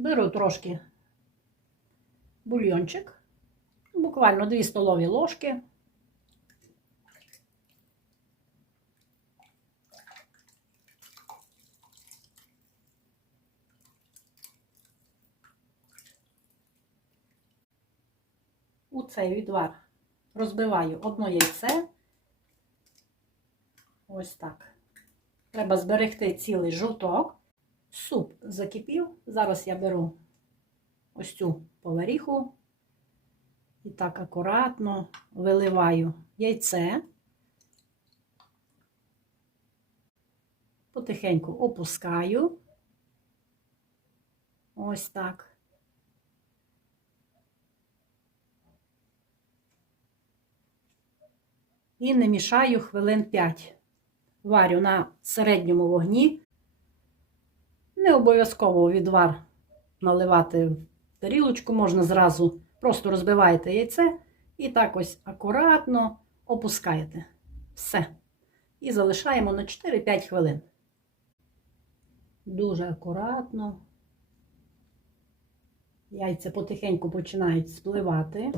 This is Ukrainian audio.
Беру трошки бульйончик, буквально 2 столові ложки. У цей відвар розбиваю одно яйце. Ось так. Треба зберегти цілий жовток. Суп закипів. Зараз я беру ось цю поваріху і так акуратно виливаю яйце. Потихеньку опускаю. Ось так. І не мішаю хвилин 5. Варю на середньому вогні. Не обов'язково відвар наливати в тарілочку, можна зразу просто розбиваєте яйце і так ось акуратно опускаєте. Все. І залишаємо на 4-5 хвилин. Дуже акуратно. Яйця потихеньку починають спливати.